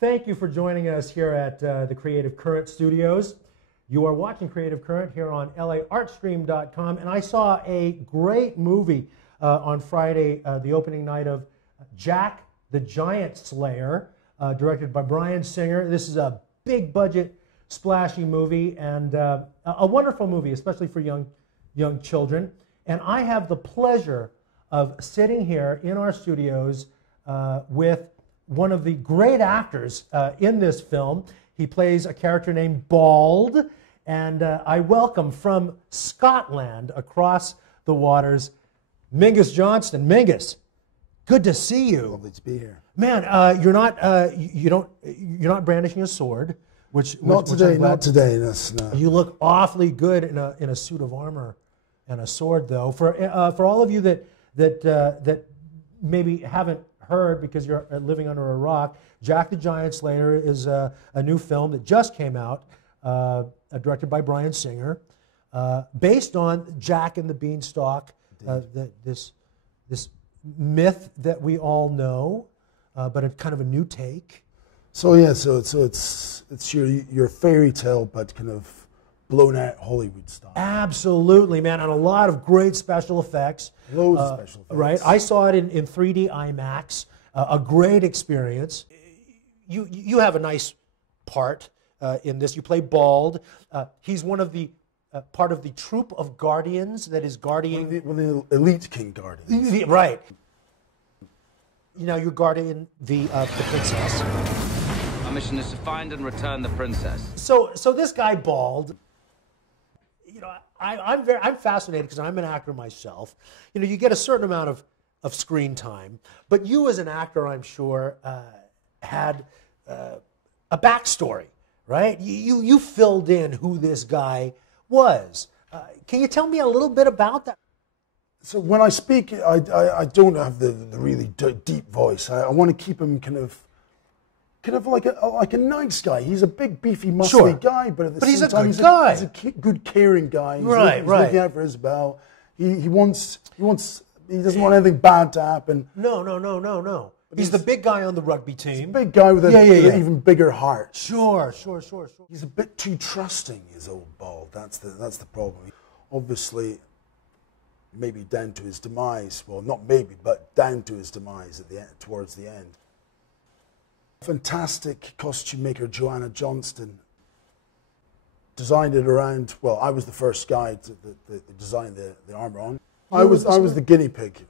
Thank you for joining us here at the Creative Current Studios. You are watching Creative Current here on Laartstream.com, and I saw a great movie on Friday, the opening night of Jack the Giant Slayer, directed by Bryan Singer. This is a big budget, splashy movie, and a wonderful movie, especially for young children. And I have the pleasure of sitting here in our studios with one of the great actors in this film. He plays a character named Bald, and I welcome from Scotland across the waters, Mingus Johnston. Mingus, good to see you. Lovely to be here, man. You're not brandishing a sword, which not today. Not today. No. You look awfully good in a suit of armor and a sword, though. For all of you that maybe haven't heard because you're living under a rock, Jack the Giant Slayer is a new film that just came out, directed by Bryan Singer, based on Jack and the Beanstalk, this myth that we all know, but a kind of a new take. So yeah, so it's your fairy tale, but kind of blown out Hollywood style. Absolutely, man, and a lot of great special effects. Loads of special effects. Right, I saw it in 3D IMAX. A great experience. You have a nice part in this. You play Bald. He's one of the part of the troop of guardians that is guarding one of the elite king guardians. Right. You know, you're guarding the princess. Our mission is to find and return the princess. So this guy Bald, you know, I'm fascinated because I'm an actor myself. You know, you get a certain amount of screen time, but you as an actor, I'm sure, had a backstory, right? You filled in who this guy was. Can you tell me a little bit about that? So when I speak, I don't have the really deep voice. I want to keep him kind of like a nice guy. He's a big, beefy, muscly guy, but at the same time, he's a good, caring guy. He's looking out for Isabel. He doesn't want anything bad to happen. No. He's the big guy on the rugby team. He's a big guy with an even bigger heart. Sure. He's a bit too trusting, his old Bald. That's the problem. Obviously, maybe down to his demise. Well, not maybe, but down to his demise at the end, towards the end. Fantastic costume maker Joe Johnston designed it around. Well, I was the first guy to design the armor on. I was the guinea pig,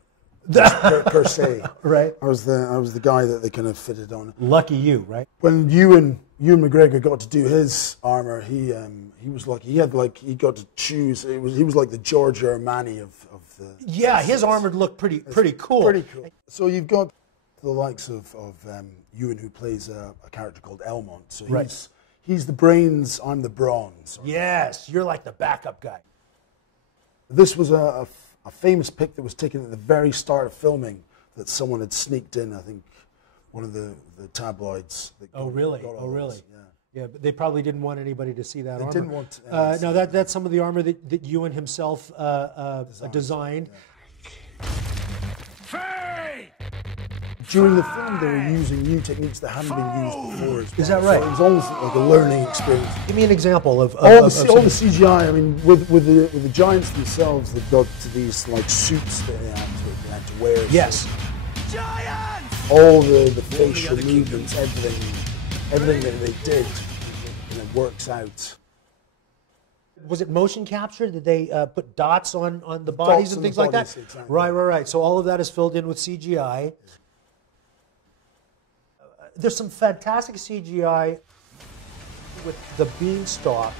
per se. Right. I was the guy that they kind of fitted on. Lucky you, right? When Ewan McGregor got to do his armor, he was like he got to choose. He was like the George Armani of the. Yeah, his armor looked pretty cool. Pretty cool. So you've got the likes of Ewan, who plays a character called Elmont. So he's the brains. I'm the brawn. Yes, you're like the backup guy. This was a famous pic that was taken at the very start of filming that someone had sneaked in. I think one of the tabloids. Oh really? Yeah, but they probably didn't want anybody to see that armor. They didn't want. No, that's some of the armor that Ewan himself designed. During the film, they were using new techniques that hadn't been used before. Is that right? So it was almost like a learning experience. Give me an example of all the CGI. I mean, with the giants themselves, they've got these like suits that they had to wear. Yes. So giants. All the facial movements, everything that they did, works out. Was it motion capture? Did they put dots on the bodies and things like that? Exactly. Right. So all of that is filled in with CGI. There's some fantastic CGI with the beanstalk.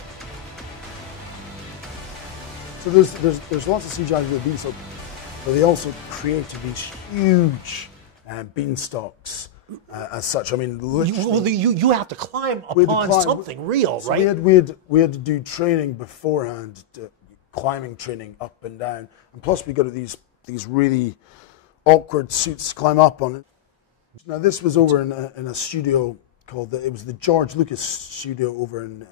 So there's lots of CGI with the beanstalk, but they also created these huge beanstalks as such. I mean, you have to climb upon something real, so right? We had to do training beforehand, climbing training up and down, and plus we got these really awkward suits to climb up on it. Now this was over in a studio called it was the George Lucas studio over in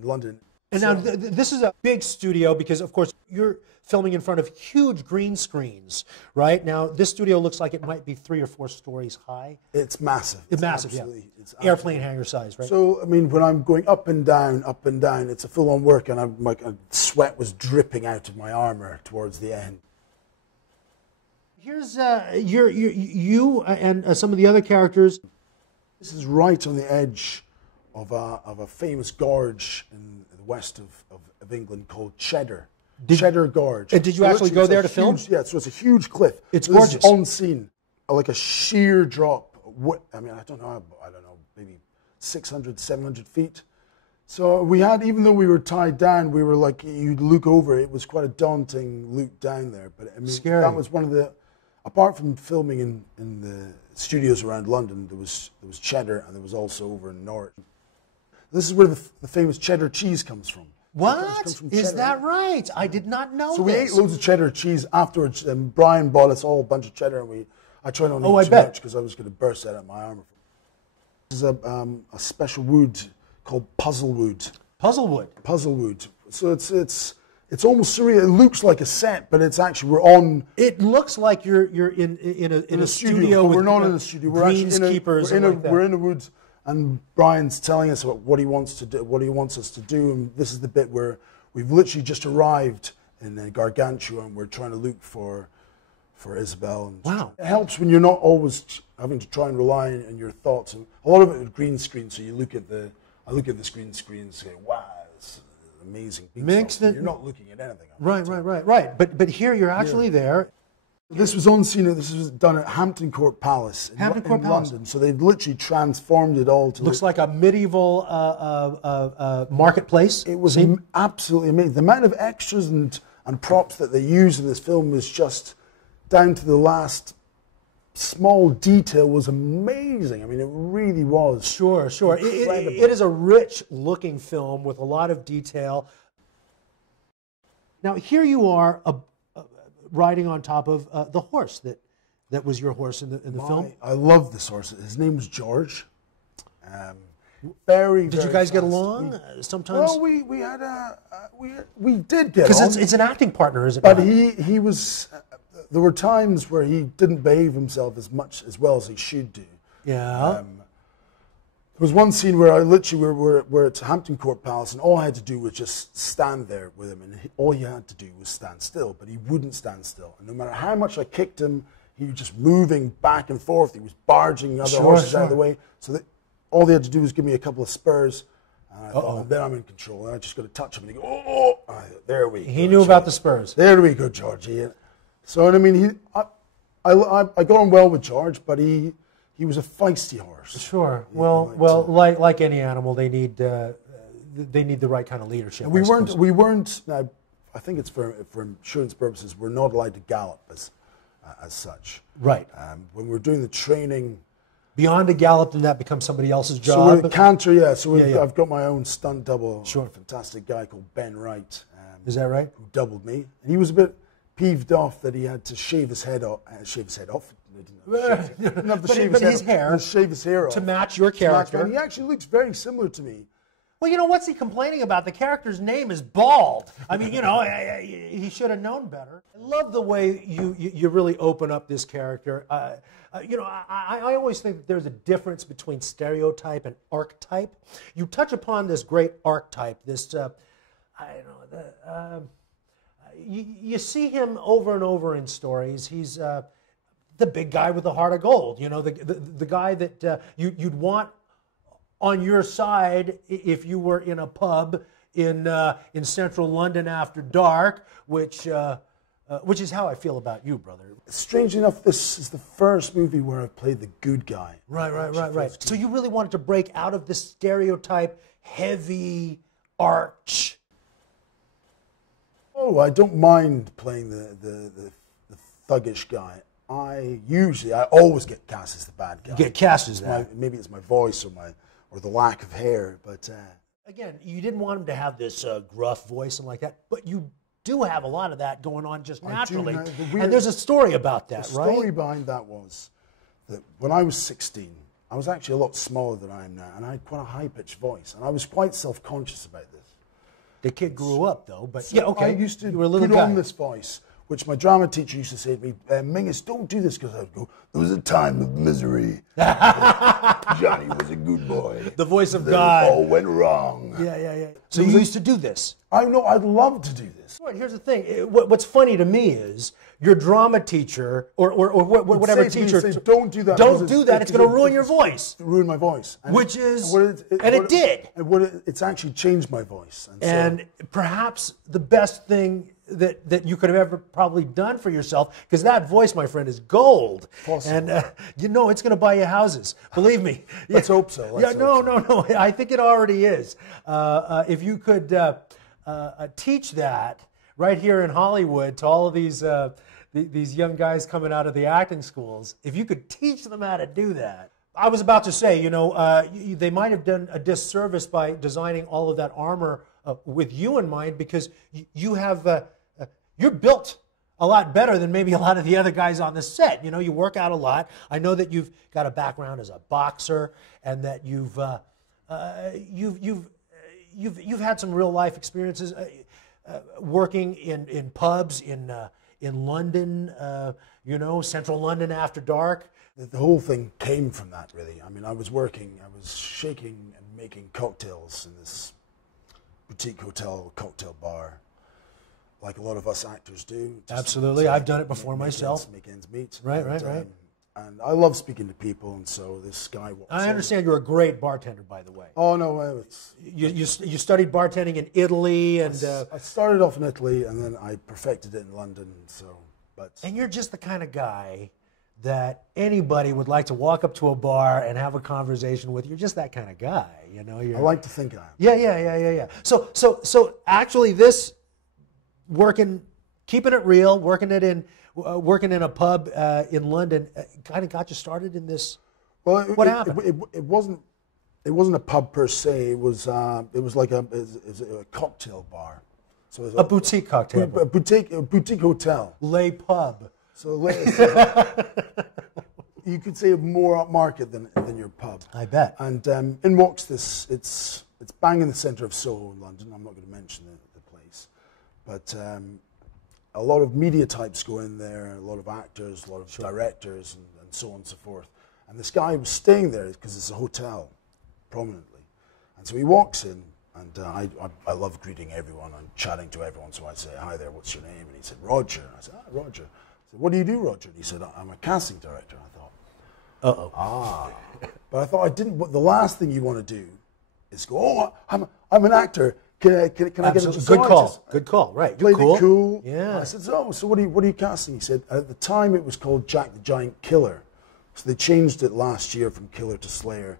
London. And now this is a big studio because, of course, you're filming in front of huge green screens, right? Now, this studio looks like it might be 3 or 4 stories high. It's massive. It's massive, yeah. It's airplane hangar size, right? So, I mean, when I'm going up and down, it's a full-on work, and my sweat was dripping out of my armor towards the end. Here's you and some of the other characters. This is right on the edge of a famous gorge in the west of England called Cheddar. Cheddar Gorge. And did you actually go there to film? Yeah, so it's a huge cliff. It's gorgeous. This is on scene, like a sheer drop. I mean, I don't know, maybe 600, 700 feet. So we had, even though we were tied down, we were like, you'd look over, it was quite a daunting look down there. But I mean, scary. That was one of the, apart from filming in the studios around London, there was Cheddar, and there was also over in Norwich. This is where the famous cheddar cheese comes from. What? Is that right? I did not know So this. we ate loads of cheddar cheese afterwards, and Brian bought us all a bunch of cheddar, and I tried not to eat too much because I was going to burst out of my armor. This is a special wood called puzzlewood. Puzzlewood? Puzzlewood. So it's almost surreal. It looks like a set, but it's actually, we're on... It looks like you're in a studio with we're not in a studio. We're greenskeepers. We're in a woods. And Brian's telling us about what he wants to do, what he wants us to do, and this is the bit where we've literally just arrived in Gargantua, and we're trying to look for Isabel. And wow! It helps when you're not always having to try and rely on your thoughts. And a lot of it with green screen, so you look at I look at this green screen and say, "Wow, it's amazing." You're not looking at anything. Right. But here you're actually there. This was on scene. This was done at Hampton Court Palace in London. So they've literally transformed it all to looks like a medieval marketplace. It was absolutely amazing. The amount of extras and props that they use in this film was just down to the last small detail was amazing. I mean, it really was. Sure. It is a rich-looking film with a lot of detail. Now here you are. Riding on top of the horse that was your horse in the film. I love this horse. His name was George. Very. Did you guys get along? Sometimes. Well, we did get on. Because it's an acting partner, isn't it? But he was. There were times where he didn't behave himself as well as he should do. Yeah. There was one scene where I literally we're at Hampton Court Palace, and all I had to do was just stand there with him, and all he had to do was stand still, but he wouldn't stand still. And no matter how much I kicked him, he was just moving back and forth. He was barging other horses out of the way. So all they had to do was give me a couple of spurs, and I thought, then I'm in control. And I just got to touch him, and he go, there we go. He knew about the spurs. There we go, Georgie. So, I mean, I got on well with George, but he was a feisty horse. Sure. Well, like any animal, they need the right kind of leadership. We weren't. Now, I think it's for insurance purposes. We're not allowed to gallop as such. Right. When we're doing the training. Beyond a gallop, then that becomes somebody else's job. So we're canter, yeah. So I've got my own stunt double. Sure. A fantastic guy called Ben Wright. Is that right? Who doubled me, and he was a bit peeved off that he had to shave his head off. His hair off to match your character. And he actually looks very similar to me. Well, what's he complaining about? The character's name is Bald. I mean, he should have known better. I love the way you really open up this character. I always think that there's a difference between stereotype and archetype. You touch upon this great archetype, this, you see him over and over in stories. He's the big guy with the heart of gold, the guy that you'd want on your side if you were in a pub in central London after dark, which is how I feel about you, brother. Strangely enough, this is the first movie where I've played the good guy. Right. So you really wanted to break out of this stereotype, heavy arch. Oh, I don't mind playing the thuggish guy. I always get cast as the bad guy. You get cast as that. Maybe it's my voice or the lack of hair, but again, you didn't want him to have this gruff voice and like that, but you do have a lot of that going on just naturally. And there's a story about that, right? The story behind that was that when I was 16, I was actually a lot smaller than I am now, and I had quite a high-pitched voice, and I was quite self-conscious about this. The kid grew up, though. But So yeah, okay. I used to you were a little put guy. on this voice, which my drama teacher used to say to me, Mingus, don't do this, because I would go, there was a time of misery. Johnny was a good boy. The voice of Then God. It all went wrong. Yeah. So you used to do this. I know, I'd love to do this. Right, here's the thing. What's funny to me is your drama teacher or whatever teacher. Don't do that. Don't do that. It's going to ruin your voice. Ruin my voice. And Which is, it did. It's actually changed my voice. And perhaps the best thing that you could have ever probably done for yourself, because that voice, my friend, is gold. Possible. And you know it's going to buy you houses. Believe me. Let's hope so. No. I think it already is. If you could teach that right here in Hollywood to all of these young guys coming out of the acting schools, if you could teach them how to do that. I was about to say, they might have done a disservice by designing all of that armor with you in mind, because you're built a lot better than maybe a lot of the other guys on the set. You work out a lot. I know that you've got a background as a boxer, and that you've had some real life experiences working in pubs in London, Central London after dark. The whole thing came from that, really. I mean, I was shaking and making cocktails in this boutique hotel cocktail bar, like a lot of us actors do. Absolutely, I've done it before myself. Make ends meet. Right. And I love speaking to people, and so this guy walks I understand you're a great bartender, by the way. Oh, no, it's... You studied bartending in Italy, and... I started off in Italy, and then I perfected it in London, And you're just the kind of guy that anybody would like to walk up to a bar and have a conversation with. You're just that kind of guy, I like to think I am. Yeah. So actually, this keeping it real, working in a pub in London, kind of got you started in this. Well, what happened? It wasn't a pub per se. It was like a cocktail bar. So it was a boutique cocktail bar. A boutique hotel. Lay pub. So you could say more upmarket than your pub. I bet. And in walks this. It's bang in the centre of Soho in London. I'm not going to mention the place, but a lot of media types go in there. A lot of actors, a lot of directors, and so on and so forth. And this guy was staying there because it's a hotel, prominently. And so he walks in, and I love greeting everyone and chatting to everyone. So I say, "Hi there, what's your name?" And he said, "Roger." And I said, "Ah, Roger." I said, "What do you do, Roger?" And he said, "I'm a casting director." I thought, but I thought the last thing you want to do is go, "Oh, I'm an actor. Can I get a job?" Good call. Right. Played it cool. Yeah. I said, so what are you casting? He said, at the time it was called Jack the Giant Killer. So they changed it last year from Killer to Slayer.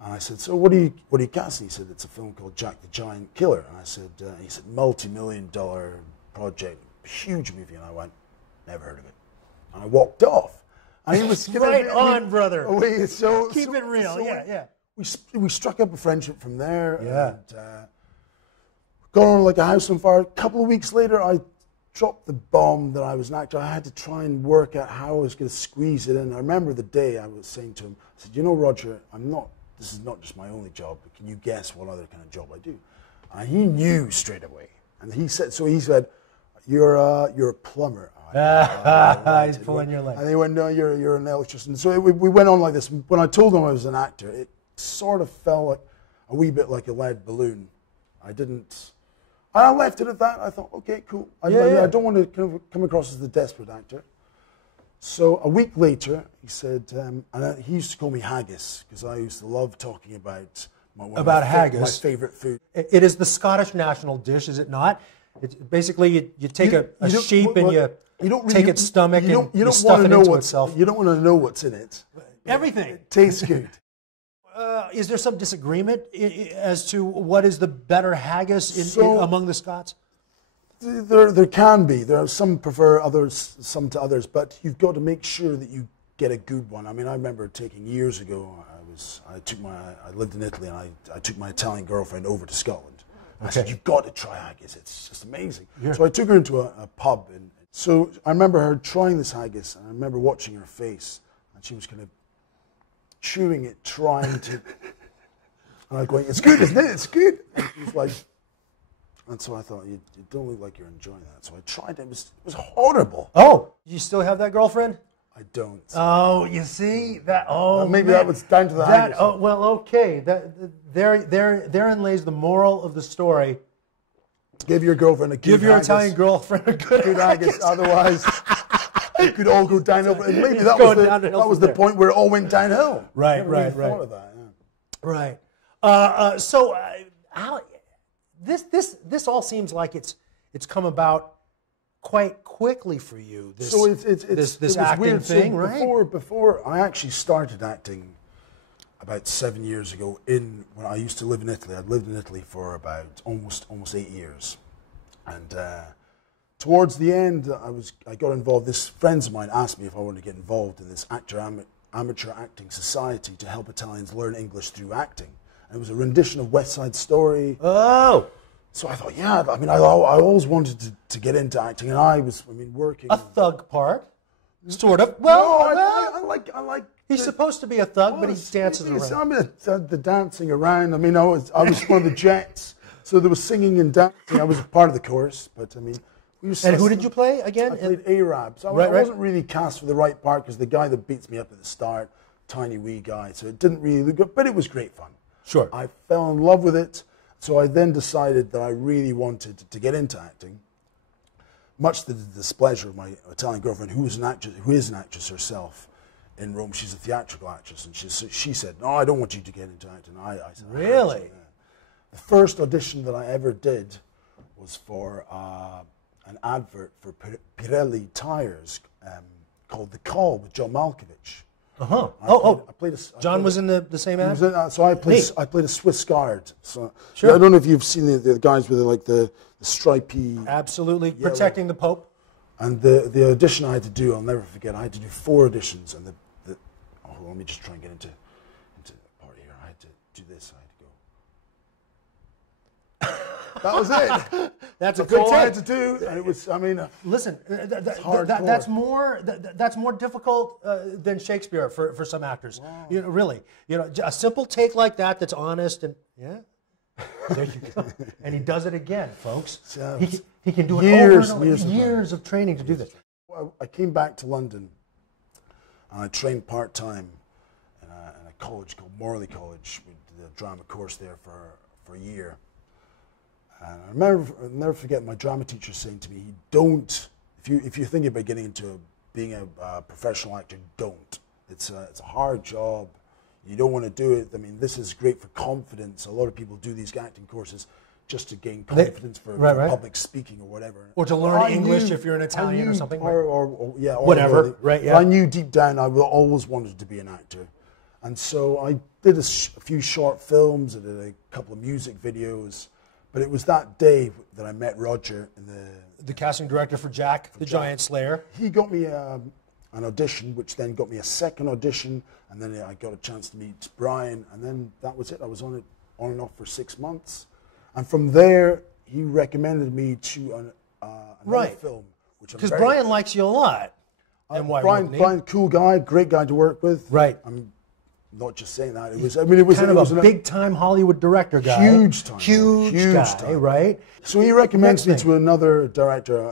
And I said, so what are you casting? He said, it's a film called Jack the Giant Killer. And I said, he said, multi-million-dollar project, huge movie. And I went, never heard of it. And I walked off. And he was right on, brother. Keep it real. Yeah. We struck up a friendship from there. Yeah. And, got on like a house on fire. A couple of weeks later, I dropped the bomb that I was an actor. I had to try and work out how I was going to squeeze it in. I remember the day I was saying to him, I said, Roger, this is not just my only job, but can you guess what other kind of job I do? And he knew straight away. And he said, you're a plumber. He's pulling your leg. And he went, no, you're an electrician. So we went on like this. When I told him I was an actor, it sort of felt like a wee bit like a lead balloon. I left it at that. I thought, okay, cool. I don't want to kind of come across as the desperate actor. So a week later, he said, and he used to call me Haggis, because I used to love talking about haggis. My favourite food. It is the Scottish national dish, is it not? It's basically, you take a sheep and you take its stomach and you stuff it into itself. You don't want to know what's in it. Everything. It tastes good. Is there some disagreement as to what is the better haggis among the Scots? There can be. There are some prefer others, some to others, but you've got to make sure that you get a good one. I mean, I remember taking years ago. I lived in Italy, and I took my Italian girlfriend over to Scotland. I said, "You've got to try haggis. It's just amazing." Yeah. So I took her into a pub, and so I remember her trying this haggis, and I remember watching her face, and she was kind of chewing it, trying to, and I'm going, "It's good, isn't it? It's good." And she was like, And so I thought, you don't look like you're enjoying that. So I tried it. It was horrible. Oh, you still have that girlfriend? I don't. Oh, you see that? Oh, maybe man. that was down to the Haggis. Oh, well, okay. Therein lays the moral of the story. Give your girlfriend a good Give your Haggis. Italian girlfriend a good Haggis. Otherwise, it could all go downhill. And maybe that was the point where it all went downhill. Right. Thought of that. Yeah. Right. So, Al, this all seems like it's come about quite quickly for you. This acting weird thing, so right? Before I actually started acting about 7 years ago, when I used to live in Italy. I'd lived in Italy for about almost 8 years, and towards the end, I got involved. This friends of mine asked me if I wanted to get involved in this amateur acting society to help Italians learn English through acting. And it was a rendition of West Side Story. Oh. So I thought, yeah, I mean, I always wanted to get into acting, and working. A thug part, sort of. Well, no, I like. He's supposed to be a thug, but he dances around. The dancing around. I mean, I was one of the Jets, so there was singing and dancing. I was a part of the chorus, but I mean. And who did you play again? I played Arab. So I wasn't really cast for the right part because the guy that beats me up at the start, tiny wee guy, so it didn't really look good, but it was great fun. Sure. I fell in love with it. So I then decided that I really wanted to get into acting, much to the displeasure of my Italian girlfriend, who is an actress herself in Rome. She's a theatrical actress, and she said, "No, I don't want you to get into acting." I said, "Really?" The first audition that I ever did was for an advert for Pirelli tires called "The Call" with Joe Malkovich. John was in the same ad? So I played a Swiss guard. So sure. I don't know if you've seen the guys with the stripy... Absolutely, yellow. Protecting the Pope. And the audition I had to do, I'll never forget, I had to do 4 auditions. And let me just try and get into the part here. I had to do this, I had to go... That was it. That's a good all take. I had to do, and it was. I mean, listen, that's more difficult than Shakespeare for some actors. Wow. Really, a simple take like that that's honest and there you go. And he does it again, folks. So he can do it years of training to do this. I came back to London, and I trained part-time in a college called Morley College. We did a drama course there for a year. And I'll never forget my drama teacher saying to me, if you're thinking about getting into being a professional actor, don't. It's a hard job. You don't want to do it. I mean, this is great for confidence. A lot of people do these acting courses just to gain confidence for public speaking or whatever. Or to learn English if you're an Italian or something. Or whatever, right, yeah. I knew deep down I always wanted to be an actor. And so I did a few short films, I did a couple of music videos. But it was that day that I met Roger, the casting director for Jack, the Giant Slayer. He got me an audition, which then got me a second audition, and then I got a chance to meet Brian, and then that was it. I was on and off for 6 months, and from there he recommended me to another film, because Brian likes you a lot. And why Brian, cool guy, great guy to work with. Right. I'm not just saying that. It was a big-time Hollywood director guy. Huge guy, right? So he recommends me to another director,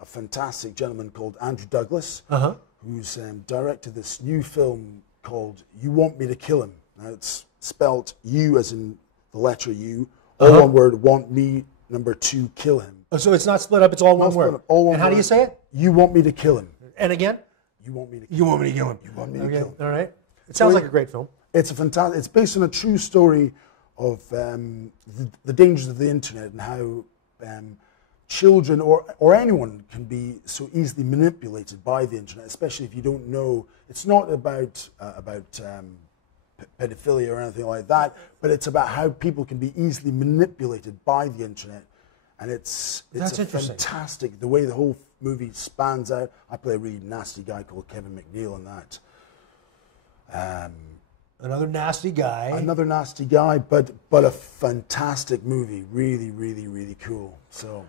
a fantastic gentleman called Andrew Douglas, who's directed this new film called "You Want Me to Kill Him." Now it's spelt U as in the letter U, all one word. Want me, number 2, kill him. Oh, so it's not split up; it's all one word. And how do you say it? You want me to kill him. And again? You want me to kill him. You want me to kill him. You want me to kill him. All right. It sounds like a great film. It's It's based on a true story of the dangers of the internet and how children or anyone can be so easily manipulated by the internet, especially if you don't know. It's not about pedophilia or anything like that, but it's about how people can be easily manipulated by the internet. And it's fantastic the way the whole movie spans out. I play a really nasty guy called Kevin McNeil in that. Another nasty guy. Another nasty guy, but a fantastic movie. Really, really, really cool. So,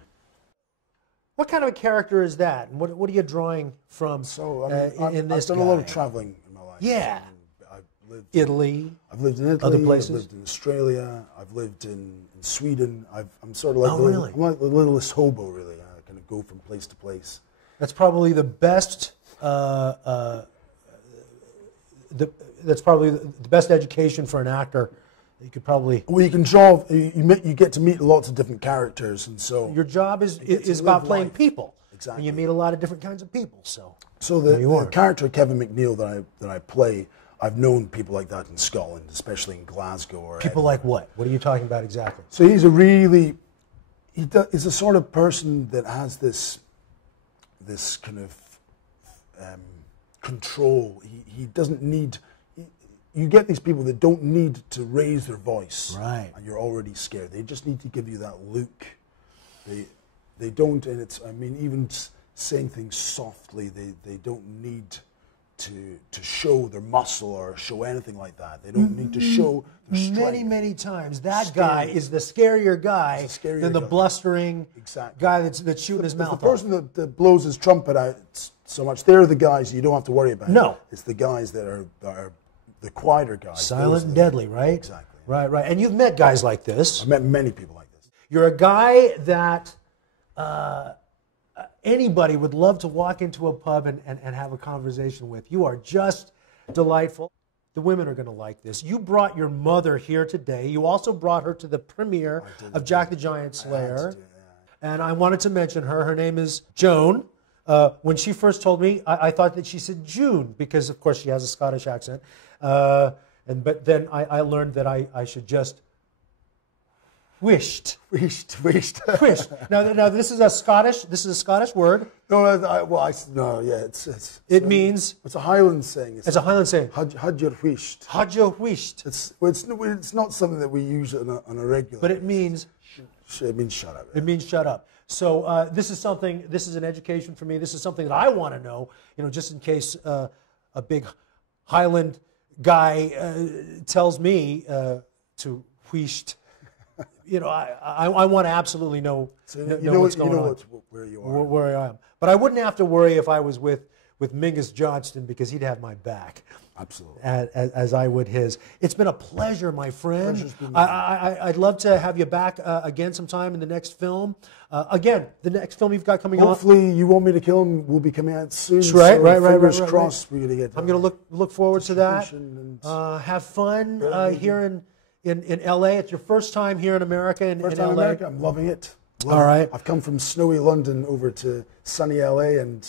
what kind of a character is that? And what are you drawing from? So, in this I've done a lot of traveling in my life. Yeah. I've Italy. I've lived in Italy. Other places. I've lived in Australia. I've lived in Sweden. I'm sort of like I'm like the littlest hobo, really. I kind of go from place to place. That's probably the best. That's probably the best education for an actor. You could probably. Well, you can draw. You get to meet lots of different characters, and so your job is about playing people. Exactly. And you meet a lot of different kinds of people. So the character Kevin McNeil that I play, I've known people like that in Scotland, especially in Glasgow. Or people like what? What are you talking about exactly? So he's a sort of person that has this kind of control. He doesn't need. You get these people that don't need to raise their voice, right? And you're already scared. They just need to give you that look. They don't, and it's. I mean, even saying things softly, they don't need to show their muscle or show anything like that. They don't need to show their strength. Many times, that guy is the scarier guy than the blustering guy that's shooting his mouth off. The person that blows his trumpet out so much, they're the guys you don't have to worry about. No. It's the guys that are the quieter guys. Silent and deadly, right? Exactly. Right. And you've met guys like this. I've met many people like this. You're a guy that anybody would love to walk into a pub and have a conversation with. You are just delightful. The women are going to like this. You brought your mother here today. You also brought her to the premiere of Jack the Giant Slayer. And I wanted to mention her. Her name is Joan. When she first told me, I thought that she said June because, of course, she has a Scottish accent. But then I learned that I should just wished. Now this is a Scottish word. No, It means. It's a Highland saying. It's a Highland saying. Had your wished. Had your wished. It's not something that we use on a regular. But it means. It means shut up. It means shut up. So this is an education for me. This is something that I want to know, just in case a big Highland guy tells me to wheesht. I want to absolutely know what's going on. Where you are. Where I am. But I wouldn't have to worry if I was with Mingus Johnston because he'd have my back. Absolutely. As I would his. It's been a pleasure, my friend. I'd love to have you back again sometime in the next film. Again, the next film you've got coming Hopefully You Want Me to Kill Him will be coming out soon. Right. Fingers crossed we're going to get I'm going to look forward to that. Have fun here in LA. It's your first time here in America in LA. America. I'm loving it. All right. I've come from snowy London over to sunny LA and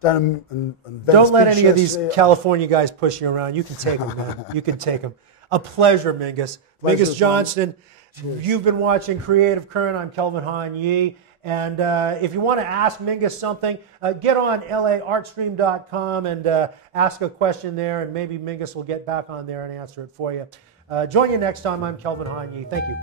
down in Venice. Don't let any of these California guys push you around. You can take them, man. You can take them. A pleasure, Mingus. Mingus Johnston. You've been watching Creative Current. I'm Kelvin Han Yee. And if you want to ask Mingus something, get on Laartstream.com and ask a question there, and maybe Mingus will get back on there and answer it for you. Join you next time. I'm Kelvin Han Yee. Thank you.